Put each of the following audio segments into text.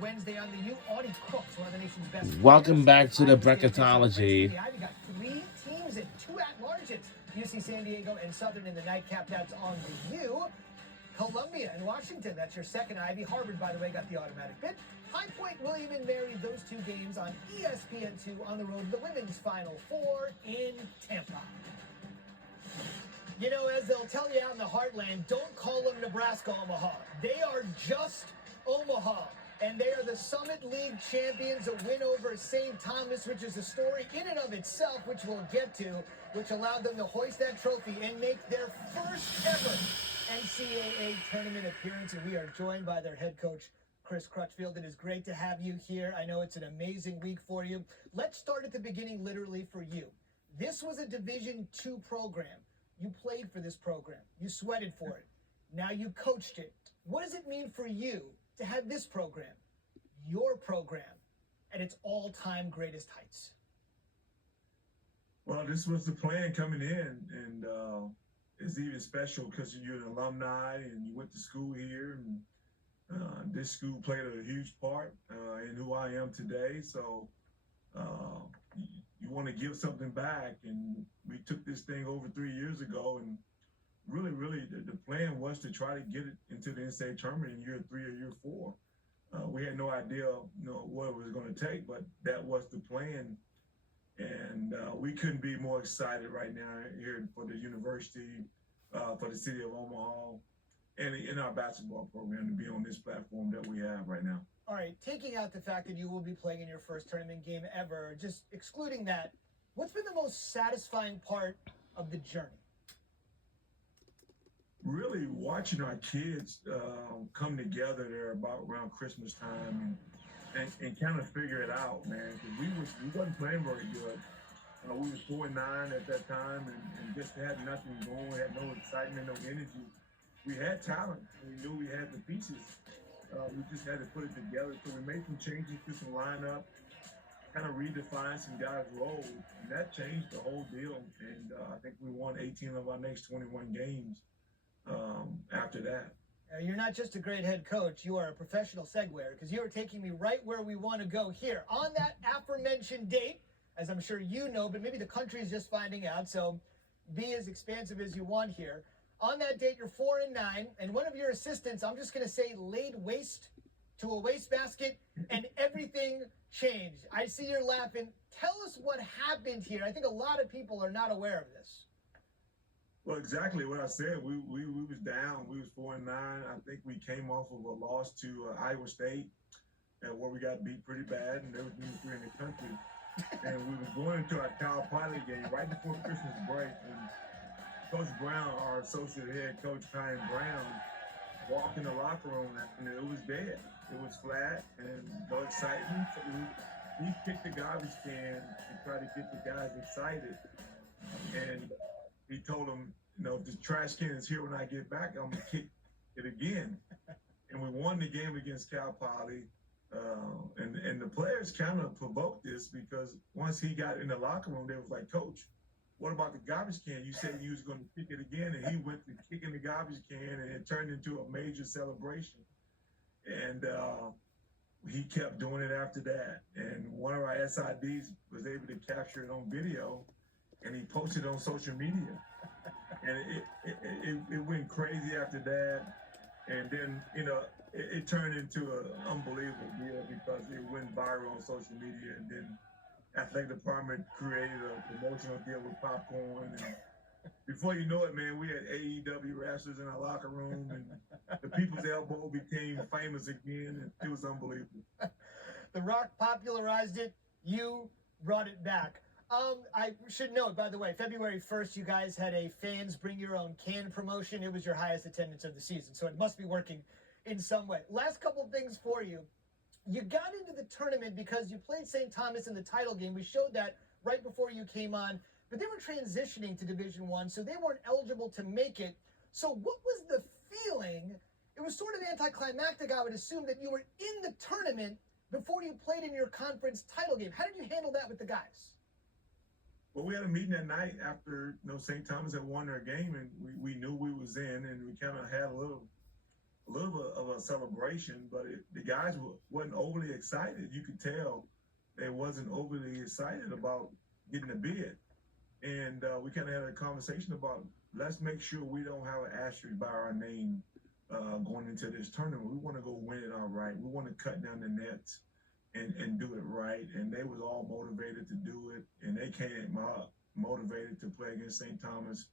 Wednesday on the U. Audie Crooks, one of the nation's best. Welcome back to the Bracketology. The Ivy got 3 teams and 2 at-larges. UC San Diego and Southern in the nightcap. That's on the U. Columbia and Washington, that's your second Ivy. Harvard, by the way, got the automatic bid. High Point, William and Mary, those 2 games on ESPN2 on the road to the women's Final Four in Tampa. You know, as they'll tell you out in the heartland, don't call them Nebraska Omaha. They are just Omaha. And they are the Summit League champions, a win over St. Thomas, which is a story in and of itself, which we'll get to, which allowed them to hoist that trophy and make their first ever NCAA tournament appearance. And we are joined by their head coach, Chris Crutchfield. It is great to have you here. I know it's an amazing week for you. Let's start at the beginning, literally, for you. This was a Division II program. You played for this program. You sweated for it. Now you coached it. What does it mean for you to have this program, your program, at its all-time greatest heights? Well, this was the plan coming in, and it's even special because you're an alumni and you went to school here, and this school played a huge part in who I am today. So you want to give something back, and we took this thing over 3 years ago, and really, the plan was to try to get it into the NCAA tournament in year 3 or year 4. We had no idea, what it was going to take, but that was the plan. And we couldn't be more excited right now here for the university, for the city of Omaha, and in our basketball program to be on this platform that we have right now. All right, taking out the fact that you will be playing in your first tournament game ever, just excluding that, what's been the most satisfying part of the journey? Really watching our kids come together there about around Christmas time and kind of figure it out, man. Because we wasn't playing very good. We was 4-9 at that time and just had nothing going. We had no excitement, no energy. We had talent. We knew we had the pieces. We just had to put it together. So we made some changes to some lineup, kind of redefined some guys' roles, and that changed the whole deal. And I think we won 18 of our next 21 games. After that. You're not just a great head coach, you are a professional seguer, because you are taking me right where we want to go here. On that aforementioned date, as I'm sure you know, but maybe the country is just finding out, so be as expansive as you want here. On that date, you're 4-9, and one of your assistants, I'm just going to say, laid waste to a wastebasket, and everything changed. I see you're laughing. Tell us what happened here. I think a lot of people are not aware of this. Well, exactly what I said. We was down. We was 4-9. I think we came off of a loss to Iowa State, where we got beat pretty bad, and they was number 3 in the country. And we was going into our Cal Poly game right before Christmas break, and Coach Brown, our associate head coach, Kyan Brown, walked in the locker room, and it was dead. It was flat and no excitement. So he kicked the garbage can to try to get the guys excited, and he told them, if the trash can is here when I get back, I'm going to kick it again. And we won the game against Cal Poly. And the players kind of provoked this because once he got in the locker room, they was like, Coach, what about the garbage can? You said you was going to kick it again. And he went to kicking the garbage can, and it turned into a major celebration. And he kept doing it after that. And one of our SIDs was able to capture it on video, and he posted it on social media. And it went crazy after that. And then, it turned into an unbelievable deal because it went viral on social media. And then athletic department created a promotional deal with popcorn. And before you know it, man, we had AEW wrestlers in our locker room, and the People's Elbow became famous again. And it was unbelievable. The Rock popularized it. You brought it back. I should note, by the way, February 1st, you guys had a fans bring your own can promotion. It was your highest attendance of the season, so it must be working in some way. Last couple of things for you. You got into the tournament because you played St. Thomas in the title game. We showed that right before you came on, but they were transitioning to Division I, so they weren't eligible to make it. So what was the feeling? It was sort of anticlimactic, I would assume, that you were in the tournament before you played in your conference title game. How did you handle that with the guys? Well, we had a meeting that night after St. Thomas had won their game, and we knew we was in, and we kind of had a a little bit of a celebration, but the guys wasn't overly excited. You could tell they wasn't overly excited about getting a bid. And we kind of had a conversation about, let's make sure we don't have an asterisk by our name going into this tournament. We want to go win it outright. We want to cut down the nets and do it right. And they was all motivated to do it. And they came out motivated to play against St. Thomas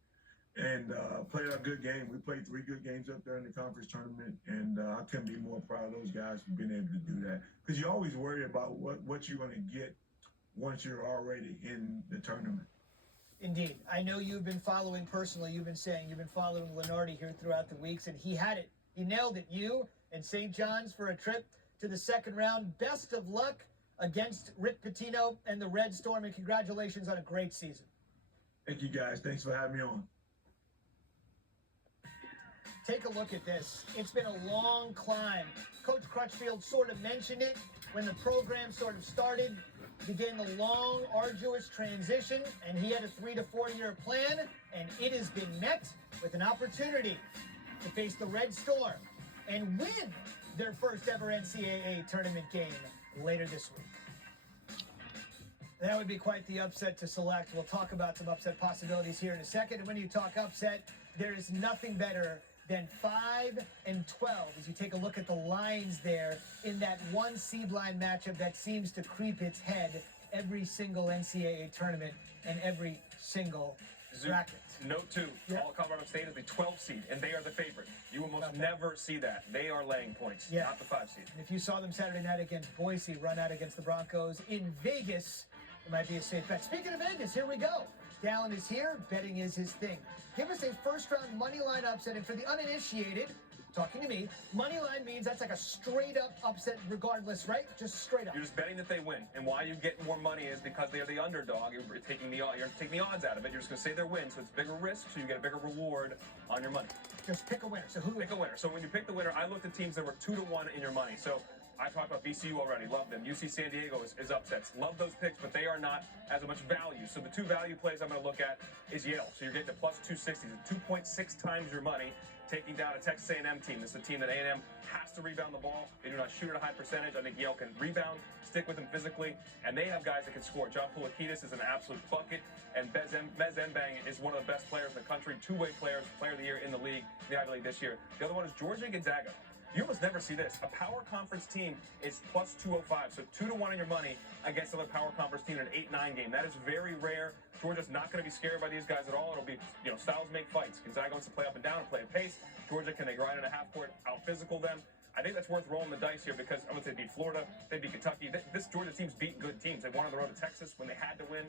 and played a good game. We played 3 good games up there in the conference tournament. And I couldn't be more proud of those guys for being able to do that. Because you always worry about what you're going to get once you're already in the tournament. Indeed. I know you've been following personally. You've been saying you've been following Lunardi here throughout the weeks, and he had it. He nailed it. You and St. John's for a trip to the second round. Best of luck against Rick Pitino and the Red Storm, and congratulations on a great season. Thank you, guys. Thanks for having me on. Take a look at this. It's been a long climb. Coach Crutchfield sort of mentioned it when the program sort of started. Began the long, arduous transition, and he had a 3 to 4 year plan, and it has been met with an opportunity to face the Red Storm and win their first ever NCAA tournament game later this week. That would be quite the upset to select. We'll talk about some upset possibilities here in a second. And when you talk upset, there is nothing better than 5 and 12 as you take a look at the lines there in that 1 seed line matchup that seems to creep its head every single NCAA tournament and every single bracket. Note 2, all Colorado State is the 12 seed, and they are the favorite. You almost never see that. They are laying points, not the 5 seed. And if you saw them Saturday night against Boise, run out against the Broncos in Vegas, it might be a safe bet. Speaking of Vegas, here we go. Dallin is here. Betting is his thing. Give us a first-round money line upset, and for the uninitiated, talking to me, money line means that's like a straight-up upset regardless, right? Just straight up. You're just betting that they win, and why you get more money is because they're the underdog. You're taking the odds out of it. You're just going to say they win, so it's bigger risk, so you get a bigger reward on your money. Just pick a winner. So who? Pick a winner. So when you pick the winner, I looked at teams that were 2 to 1 in your money. So I talked about VCU already. Love them. UC San Diego is upsets. Love those picks, but they are not as much value. So the 2 value plays I'm going to look at is Yale. So you're getting a plus 260, 2.6 times your money, taking down a Texas A&M team. This is a team that A&M has to rebound the ball. They do not shoot at a high percentage. I think Yale can rebound, stick with them physically, and they have guys that can score. John Poulikitis is an absolute bucket, and Mez Mbang is one of the best players in the country, 2-way players, player of the year in the league, the Ivy League this year. The other one is Georgia Gonzaga. You almost never see this. A power conference team is plus 205, so 2 to 1 on your money against another power conference team in an 8-9 game. That is very rare. Georgia's not going to be scared by these guys at all. It'll be, styles make fights. Gonzaga wants to play up and down and play a pace. Georgia, can they grind in a half court, out physical them? I think that's worth rolling the dice here because I'm going to say beat Florida, they beat Kentucky. This Georgia team's beat good teams. They won on the road to Texas when they had to win.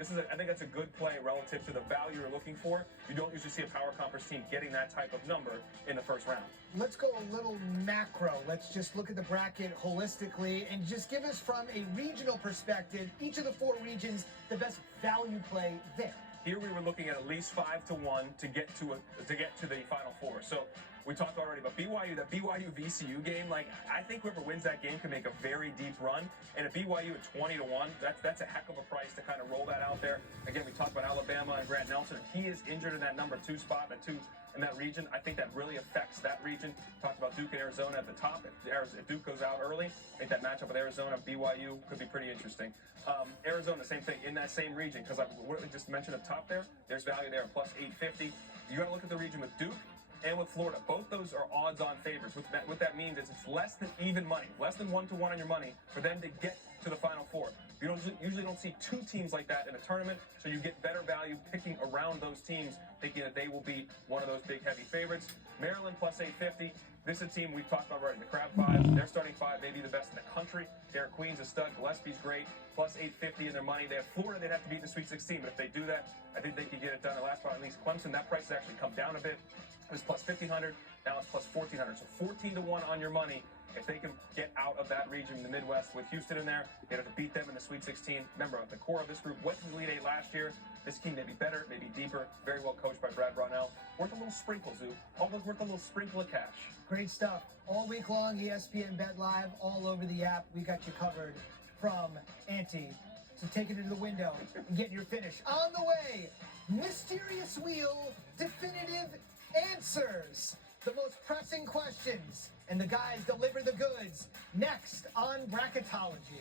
I think that's a good play relative to the value you're looking for. You don't usually see a power conference team getting that type of number in the first round. Let's go a little macro. Let's just look at the bracket holistically and just give us from a regional perspective, each of the 4 regions, the best value play there. Here we were looking at least 5 to 1 to get to the Final Four. So we talked already about BYU, that BYU VCU game. I think whoever wins that game can make a very deep run. And at BYU at 20 to 1, that's a heck of a price to kind of roll that out there. Again, we talked about Alabama and Grant Nelson. If he is injured in that number 2 spot, in that region, I think that really affects that region. Talked about Duke and Arizona at the top. If Duke goes out early, I think that matchup with Arizona, BYU could be pretty interesting. Arizona, same thing in that same region, because what I just mentioned up top there's value there, plus 850. You got to look at the region with Duke and with Florida. Both those are odds-on favorites. What that means is it's less than even money, less than 1 to 1 on your money for them to get to the Final Four. You usually don't see 2 teams like that in a tournament, so you get better value picking around those teams, thinking that they will be one of those big, heavy favorites. Maryland plus 850. This is a team we've talked about already. The Crab Fives, their starting 5 may be the best in the country. Derek Queen's a stud. Gillespie's great. Plus 850 in their money. They have Florida. They'd have to beat the Sweet 16, but if they do that, I think they could get it done. The last part, at least Clemson, that price has actually come down a bit. It was plus 1,500. Now it's plus 1,400. So 14 to 1 on your money. If they can get out of that region in the Midwest with Houston in there, they'd have to beat them in the Sweet 16. Remember, the core of this group went to the Elite 8 last year. This team may be better, maybe deeper, very well coached by Brad Brownell. Worth a little sprinkle, Zoo. Almost worth a little sprinkle of cash. Great stuff. All week long, ESPN Bet Live, all over the app. We got you covered from ante to taking it to the window and getting your finish. On the way, Mysterious Wheel, definitive answers. the most pressing questions, and the guys deliver the goods next on Bracketology.